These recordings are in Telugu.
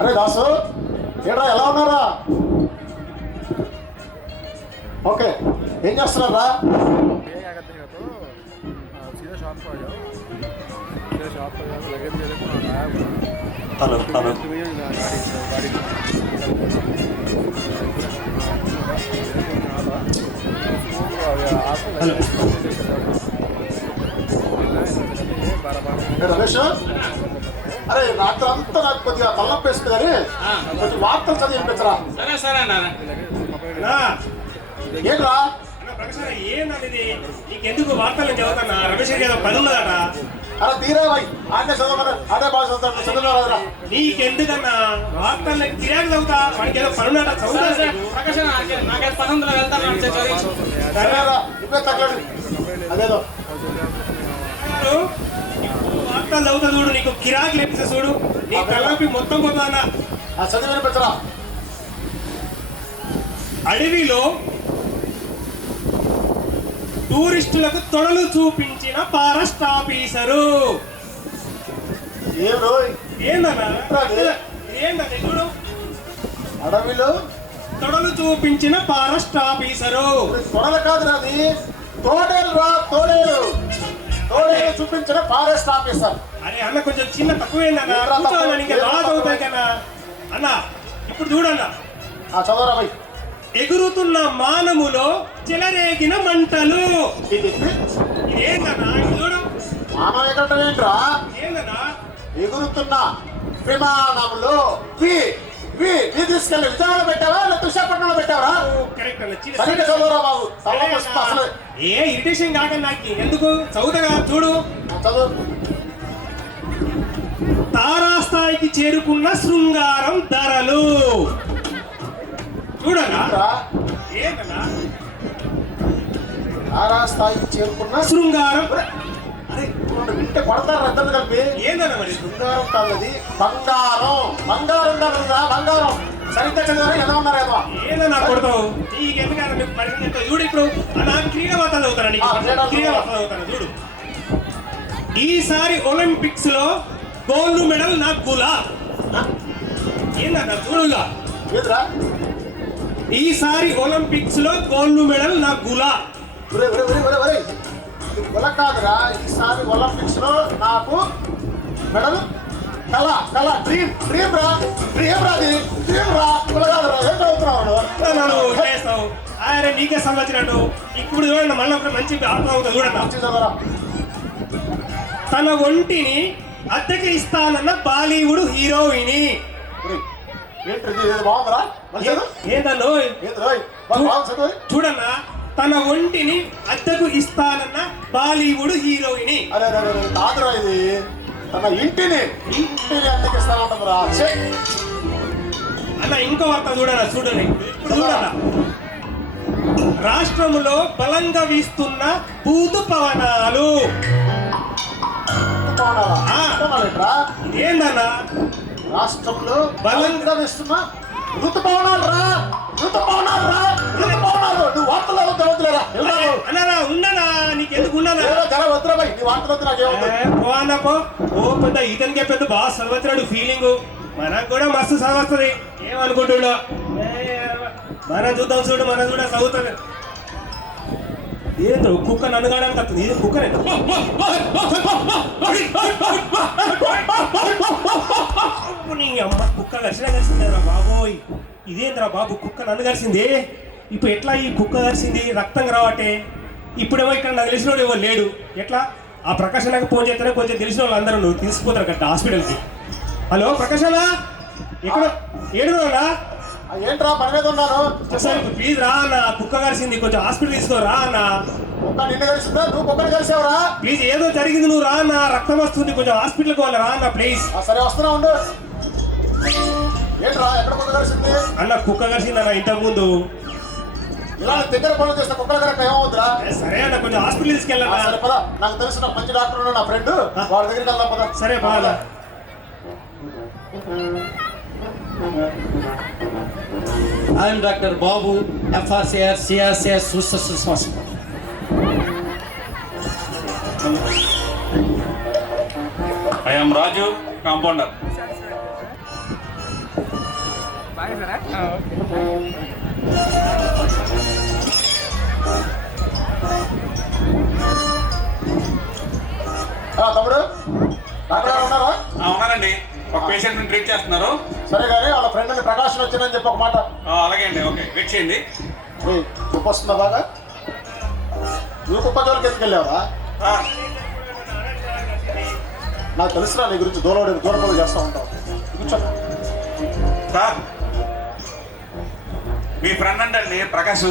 అరే దాసు ఏడా ఎలా ఉన్నారా? ఓకే, ఏం చేస్తున్నారా? హలో హలో రమేష్, అరే రాత్రి అంతా నాకు కొద్దిగా తలనొప్పి వేస్తుంది కానీ కొంచెం వార్తలు చదివి వినిపించరా? ఏంట్రా ఏంది నీకెందుకు వార్తలు చదువుతానా? రమేష్ ఏదో పని ఉన్నదట. అలా తీరా భాయ్, ఆడే చదవమని అదే బాగా చదువుతాను. చదువురా నీకెందుకన్నా వార్తలు కిరాకు చదువుతా? వాడికి ఏదో పని ఉన్నట చదువుతా. సరేరా, నువ్వే తగ్గలేదు అదేదో వార్తలు చదువుతా చూడు, నీకు కిరాకు లేపిస్తా చూడు. నీ తలపి మొత్తం పోతానా? చదివి వినిపించరా? అడవిలో టూరిస్టులకు తొడలు చూపించిన ఫారెస్ట్ ఆఫీసరు. ఏందన్నా చూడు, అడవిలో తొడలు చూపించిన ఫారెస్ట్ ఆఫీసరు. తొడలు కాదు అది తోడేలు రా, తోడేలు తోడేలు చూపించిన ఫారెస్ట్ ఆఫీసర్. అరే అన్న కొంచెం చిన్న తక్కువేందన్నా, ఇంకా బాగా చదువుతాయి కదా అన్న. ఇప్పుడు చూడన్నా, చదవరా భయ్. ఎగురుతున్న మానములో చెలరేగిన మంటలు. ఇదేందన్నా చూడు, మానవ ఎగరటం ఏంట్రా? ఏందన్నా ఎగురుతున్న విమానంలో తీసుకెళ్ళి విజయవాడ పెట్టావా లేదా విశాఖపట్నంలో పెట్టావా? సరిగ్గా చదువురా బాబు. అసలు ఏ ఇరిటేషన్ కాక నాకు ఎందుకు చదువుతాగా చూడు. చదువు. తారాస్థాయికి చేరుకున్న శృంగారం ధరలు. చూడన్నా ఏంటన్నా, తారాస్థాయికి చేరుకున్న శృంగారం. వింటే కొడతారు ఇద్దరు కలిపి. ఏందన్నా మరి శృంగారం కాదు అది, బంగారం. బంగారం కదా బంగారం. సరిగ్గా చదివారా? ఎలా ఉన్నారు ఏదో? ఏదన్నా కొడతావు నీకెందుకన్నా మీకు పరిస్థితి చూడు. ఇప్పుడు నాకు క్రీడా వార్తలు చదువుతాను, క్రీడా వార్తలు చదువుతాను చూడు. ఈసారి ఒలింపిక్స్ లో గోల్డ్ మెడల్ నాకు గులా. ఏందన్నా చూడుగా, ఏదిరా? ఈసారి ఒలింపిక్స్ లో గోల్డ్ మెడల్ నాకు గులా. గుల కాదురా, ఈసారి ఒలింపిక్స్ లో నాకు మెడల్ కళ డ్రీమ్ రా అది డ్రీమ్ రా. గుల కాదురా, ఏం చదువుతున్నావు? చేస్తావు అరే నీకే సంబంధించినట్టు. ఇప్పుడు చూడండి మళ్ళీ ఒక మంచి ఆటలు అవుతుంది చూడండి. తన ఒంటిని అద్దెకి ఇస్తానన్న బాలీవుడ్ హీరోయిని. ఏందన్నో చూడన్నా, తన ఒంటిని అద్దెకు ఇస్తానన్న బాలీవుడ్ హీరోయిని. అరే కాదురా, ఇది తన ఇంటిని అద్దెకి ఇస్తానంటుందిరా. అన్న ఇంకో వార్త చూడరా, చూడండి ఇప్పుడు చూడన్నా. రాష్ట్రంలో బలంగా వీస్తున్న భూతు పవనాలు. ఏందన్నా రాష్ట్రంలో బలంగా వేస్తున్న ఋతుపవనాలు రా. నువ్వు వార్తలు చదువుతులేరా? అన్నారా ఉండనా? నీకెందుకు ఉండనా? వద్దురా భయ్, నీ వార్తలు వద్దు. నాకేమో ఓ పెద్ద ఇతనికే పెద్ద బాగా చదవచ్చాడు ఫీలింగ్. మనకు కూడా మస్తు చదవస్తుంది. ఏమనుకుంటున్నా మనం చూద్దాం చూడు, మనం కూడా చదువుతాడు. ఏంటో కుక్క నన్ను కాడానికి వస్తుంది. ఇది కుక్కనే. నీ అమ్మ కుక్క కలిసిందేరా బాబోయ్. ఇదేంద్రా బాబు, కుక్క నన్ను కలిసింది. ఇప్పుడు ఎట్లా ఈ కుక్క కలిసింది? రక్తం రావటే. ఇప్పుడేమో ఇక్కడ నాకు తెలిసిన వాడు ఎవరు లేడు. ఎట్లా ఆ ప్రకాశ్ నాకు ఫోన్ చేస్తేనే కొంచెం తెలిసిన వాళ్ళు అందరూ నువ్వు తీసుకుపోతారు కదా హాస్పిటల్కి. హలో ప్రకాశ్ అన్నా, ఎక్కడ ఏడురా? ఏంట్రా పని మీద ఉన్నాను. సార్ ప్లీజ్ రా అన్న, కుక్క కలిసింది, కొంచెం హాస్పిటల్ తీసుకోరా అన్న. కుక్క నిన్ను కలిసిందా? నువ్వు కుక్కని కలిసావురా? ప్లీజ్ ఏదో జరిగింది, నువ్వు రా అన్న. రక్తం వస్తుంది, కొంచెం హాస్పిటల్కి వాళ్ళ రా అన్న ప్లీజ్. సరే వస్తున్నా ఉండు. ఏంట్రా ఎక్కడ కుక్క కలిసింది? అన్న కుక్క కలిసింది అన్న ఇంతకు ముందు. ఇలా దగ్గర పనులు చేస్తే కుక్కల దగ్గర ఏమవుతుందిరా? సరే అన్న కొంచెం హాస్పిటల్ తీసుకెళ్ళా. సరే పద, నాకు తెలిసిన మంచి డాక్టర్ ఉన్నాడు నా ఫ్రెండ్, వాడి దగ్గరికి వెళ్దాం పద. సరే బాగా. I am Dr. Babu, FRCR, CRCS, Research Hospital. I'm Raju, compounder. తమ్ముడు డాక్టర్ గారు ఉన్నారా? ఉన్నానండి. ఒక పేషెంట్ని ట్రీట్ చేస్తున్నారు. సరే కానీ వాళ్ళ ఫ్రెండ్ని ప్రకాశం వచ్చిందని చెప్పి ఒక మాట. అలాగే అండి, ఓకే, వెయిట్ చేయండి. కుప్ప వస్తుందా బాగా? నువ్వు కుప్ప జోలికి ఎందుకు వెళ్ళావా? నాకు తెలుసురా నీ గురించి దూరం చేస్తూ ఉంటావు. కూర్చో. సార్, మీ ఫ్రెండ్ అంటే ప్రకాష్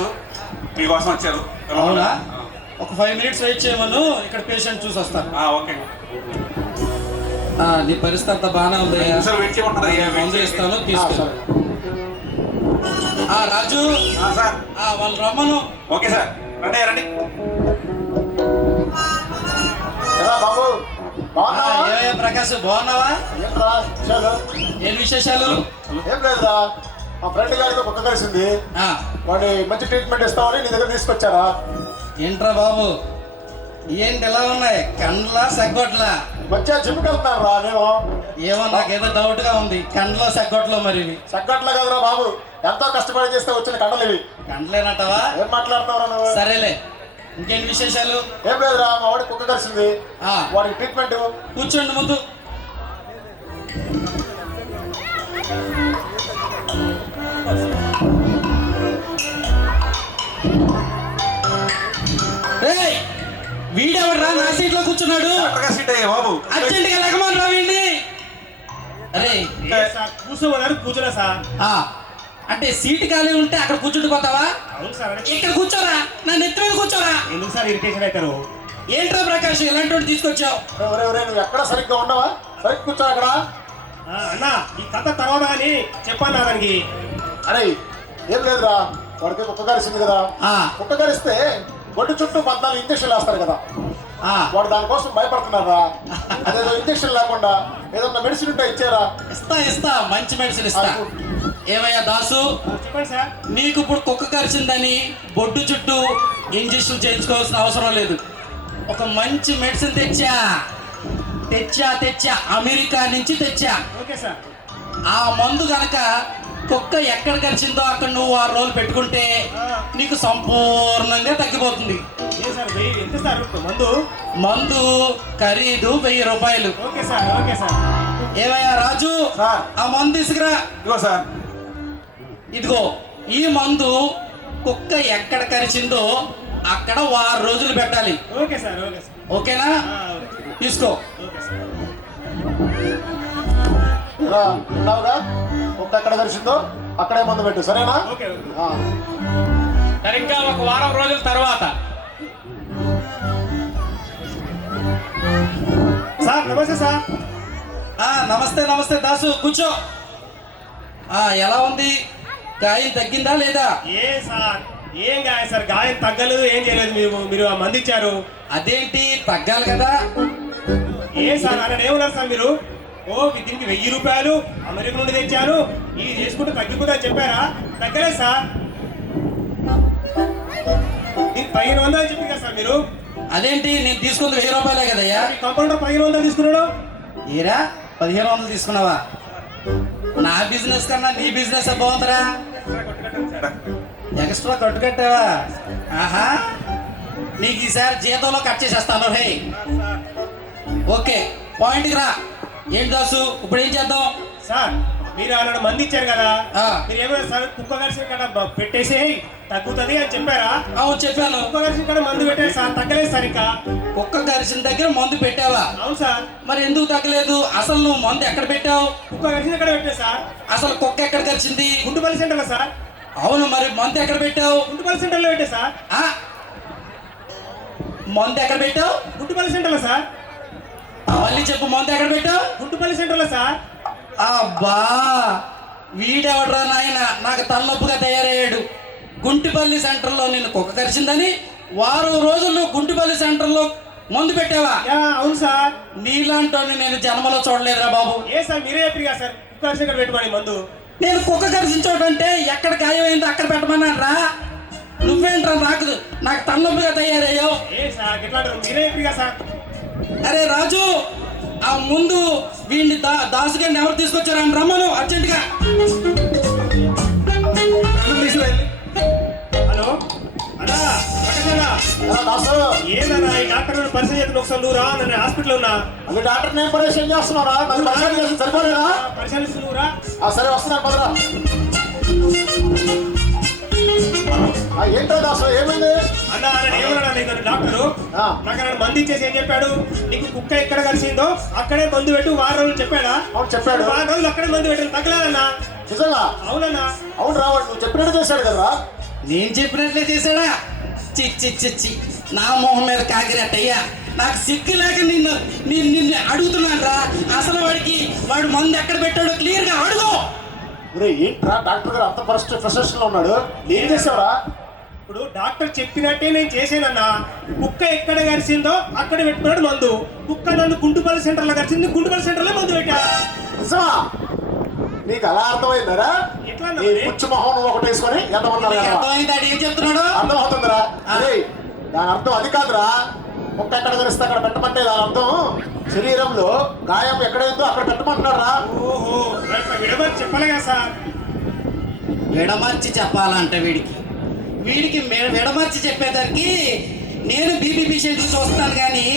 మీకోసం వచ్చారు. అవునా? ఒక 5 minutes వెయిట్ చేయమను, ఇక్కడ పేషెంట్ చూసి వస్తాను. ఓకే. నీ పరిస్థితి అంతా బాగానే ఉంది. వెయిట్ చేయమంటారా? మందులు ఇస్తాను, తీసుకో. రాజు సార్, వాళ్ళు రమ్మను. ఓకే సార్, రండి రండి. ఎలా బాబు? ఏమయ్యా ప్రకాష్, బాగున్నావా? ఏంట్రా విషయాలు? ఏం విశేషాలు? ఏం లేదురా, మా ఫ్రెండ్ గారితో కుక్క కలిసింది. వాడిని మంచి ట్రీట్మెంట్ ఇస్తామని నీ దగ్గర తీసుకొచ్చారా? ఏంట్రా బాబు, ఏంటి ఎలా ఉన్నాయి? కండ్లా సగ్గొట్లా? మంచిగా జిమ్కి వెళ్తాను రా నేను. ఏమో నాకేదో డౌట్ గా ఉంది. కండ్లో సగ్గొట్లో మరి ఇవి సగ్గట్ల కదరా బాబు, ఎంతో కష్టపడి చేస్తే వచ్చిన కండలు ఇవి. కండ్లేనట్టవా? ఏం మాట్లాడతావురా నువ్వు? సరేలే, ఇంకేంటి విశేషాలు? ఏం లేదురా, మా వాడికి కుక్క కలిసింది. వాడికి ట్రీట్మెంట్. కూర్చోండి ముందు. వీడెవడరా నా సీట్ లో కూర్చున్నాడు? సీట్ అయ్యా బాబు, అర్జెంట్ గా లెగమనరా వీడిని. అరే కూర్చోమన్నారు, కూర్చోలే సార్. అంటే సీట్ ఖాళీ ఉంటే అక్కడ కూర్చుండిపోతావా? అవును సార్. ఇక్కడ కూర్చోరా, నా నెత్తి మీద కూర్చోరా. ఎందుకు సార్ ఇరిటేషన్ అవుతారు? ఏంట్రా ప్రకాష్ ఇలాంటి వాడు తీసుకొచ్చావు? నువ్వు ఎక్కడ సరిగ్గా ఉండవా? సరిగ్గా కూర్చో అక్కడ. అన్నా, ఈ కథ తర్వాత కానీ చెప్పాను దానికి. అరే ఏం లేదురా, వాడికి కుక్క కరిసింది కదా. కుక్క కరిస్తే గొడ్డు చుట్టూ 14 ఇంజక్షన్లు వేస్తారు కదా. వాడు దానికోసం భయపడుతున్నారా? అదేదో ఇంజక్షన్ లేకుండా ఏదన్నా మెడిసిన్ ఉంటే ఇచ్చారా? ఇస్తా, మంచి మెడిసిన్ ఇస్తా. ఏమయ్యా దాసు, చెప్పండి సార్. నీకు ఇప్పుడు కుక్క కరిచిందని బొడ్డు చుట్టూ ఇంజక్షన్ చేయించుకోవాల్సిన అవసరం లేదు. ఒక మంచి మెడిసిన్ తెచ్చా అమెరికా నుంచి తెచ్చా. Okay sir. ఆ మందు గనక కుక్క ఎక్కడ కరిచిందో అక్కడ నువ్వు 6 రోజులు పెట్టుకుంటే నీకు సంపూర్ణంగా తగ్గిపోతుంది. ఎంత సార్ మందు ఖరీదు 1000 రూపాయలు. Okay sir, okay sir. ఏమయ్యా రాజు, ఆ మందు తీసుకురా. ఇదిగో సార్. ఇదిగో ఈ మందు కుక్క ఎక్కడ కరిచిందో అక్కడ 6 రోజులు పెట్టాలి. Okay sir, okay sir. ఓకేనా? తీసుకో. విన్నావుగా, కుక్క ఎక్కడ కరిచిందో అక్కడే మందు పెట్టు, సరేనా? సరిగ్గా ఒక వారం రోజుల తర్వాత. సార్ నమస్తే సార్. నమస్తే దాసు, కూర్చో. ఎలా ఉంది? గాయం తగ్గిందా లేదా? ఏం గాయం సార్? గాయం తగ్గలేదు, ఏం చేయలేదు. మీరు ఆ మంది ఇచ్చారు. అదేంటి, తగ్గాలి కదా? సార్ అక్కడ ఏమన్నారు సార్ మీరు? దీనికి 1000 రూపాయలు అమెరికా నుండి తెచ్చాను, ఇది చేసుకుంటే తగ్గిపోతా చెప్పారా? తగ్గలేదు సార్. దీనికి 1500 అని చెప్పి కదా సార్ మీరు. అదేంటి, నేను తీసుకుంది 1000 రూపాయలే కదయ్యా. కంపౌండర్ 1500 తీసుకున్నాడు. 1500 తీసుకున్నావా? నా బిజినెస్ కన్నా నీ బిజినెస్ బాగుందిరా. ఎక్స్ట్రా కట్టు కట్టావా? నీకు ఈసారి జీతంలో కట్ చేసేస్తాను. హే ఓకే, పాయింట్కి రా. ఏంటి దాసు, ఇప్పుడు ఏం చేద్దాం? సార్ మీరు అలాంటి మంది ఇచ్చారు కదా, మీరు ఏమైనా సార్ కుక్క కలిసి ఇక్కడ పెట్టేసి తగ్గుతుంది అని చెప్పారా? అవును చెప్పాను. కుక్క కలిసి ఇక్కడ మందు పెట్టారు సార్, తగ్గలేదు సార్. ఇంకా కుక్క కలిసిన దగ్గర మందు పెట్టావా? అవును సార్. మరి ఎందుకు తగ్గలేదు? అసలు నువ్వు మందు ఎక్కడ పెట్టావు? కుక్క కలిసి ఎక్కడ పెట్టా సార్. అసలు కుక్క ఎక్కడ కలిసింది? గుంటుపల్లి సెంటర్లో సార్. అవును, మరి మందు ఎక్కడ పెట్టావు? గుంటుపల్లి సెంటర్లో పెట్టా సార్. మందు ఎక్కడ పెట్టావు? గుంటుపల్లి సెంటర్లో సార్. మళ్ళీ చెప్పు, మందు ఎక్కడ పెట్టావు? గుంటుపల్లి సెంటర్లో సార్. అబ్బా, వీడెవడ్రా నాయన నాకు తలనొప్పుగా తయారయ్యాడు. గుంటిపల్లి సెంటర్లో నేను కుక్క కరిచిందని వారం రోజులు గుంటిపల్లి సెంటర్లో మందు పెట్టావా? అవును సార్. నీలాంటి నేను జన్మలో చూడలేదురా బాబు. సార్ మీరే చెప్పిగా సార్ కుక్క కరిచి ఇక్కడ పెట్టుకోండి మందు. నేను కుక్క కరిచిన చోటంటే ఎక్కడ గాయమైందో అక్కడ పెట్టమన్నాను రా. నువ్వేంట్రా నాకు తలనొప్పిగా తయారయ్యావు. సార్ ఎట్లా మీరే చెప్పిగా సార్. అరే రాజు, ఆ ముందు వీడిని దాసుగారిని ఎవరు తీసుకొచ్చారని రమ్మను అర్జెంటుగా. హలో అన్నా ప్రకాశన్నా, దాసు ఏందన్నా ఈ డాక్టర్ పరిచయం చేసిన ఒకసారి నువ్వు రా, నన్ను హాస్పిటల్లో ఉన్నా. అది డాక్టర్ నేను పరేషన్ చేస్తున్నారా? నాకు పరిచయం చేసి సరిపోలేదా? పరిశీలిస్తు నువ్వు రా. సరే వస్తున్నాను పదరా. ఏంటో దాసు ఏమైంది? అన్నా నన్ను ఏమన్నా నీకు డాక్టరు ఆ. నాకు నన్ను మందు ఇచ్చేసి ఏం చెప్పాడు, నీకు కుక్క ఎక్కడ కలిసిందో అక్కడే మందు పెట్టు, వారం రోజులు చెప్పాడా? అవును చెప్పాడు. వారం రోజులు అక్కడే మందు పెట్టాను, తగ్గలేదన్నా. నిజంగా? అవునన్నా. అవును రావాడు, నువ్వు చెప్పినట్టు చేశాడు కదా. నేను చెప్పినట్లే చేశాడా? చిచ్చి నా మొహం మీద కాకినట్టయ్యా. నాకు సిగ్గు లేక నిన్ను అడుగుతున్నాను రా. అసలు వాడు మందు ఎక్కడ పెట్టాడో క్లియర్గా అడుగు. ఏంట్రా డాక్టర్ గారు అంత ఫ్రస్ట్రేషన్ లో ఉన్నాడు, ఏం చేసావురా? ఇప్పుడు డాక్టర్ చెప్పినట్టే నేను చేశానన్నా. కుక్క ఎక్కడ కరిసిందో అక్కడ పెట్టుకున్నాడు మందు. కుక్క నన్ను గుంటుపల్లి సెంటర్లో కరిచింది, గుంటుపల్లి సెంటర్లో మందు పెట్టా. నిజమా? నీకు అలా అర్థమైందరా? ఎట్లా నీ పుచ్చు మొహం నువ్వు ఒకటి వేసుకొని ఎంతమంది అర్థమైంది ఏం చెప్తున్నాడు? అర్థమవుతుందిరా? అరే దాని అర్థం అది కాదురా. కుక్క ఎక్కడ కరిస్తే అక్కడ పెట్టమంటే దాని అర్థం శరీరంలో గాయం ఎక్కడైందో అక్కడ పెట్టమంటున్నాడు రా. ఓహో అట్లా విడమని చెప్పాలి కదా సార్. విడమర్చి చెప్పాలంట వీడికి విడమర్చి చెప్పేసరికి నేను బీపీ పేషెంట్లు చూస్తాను కానీ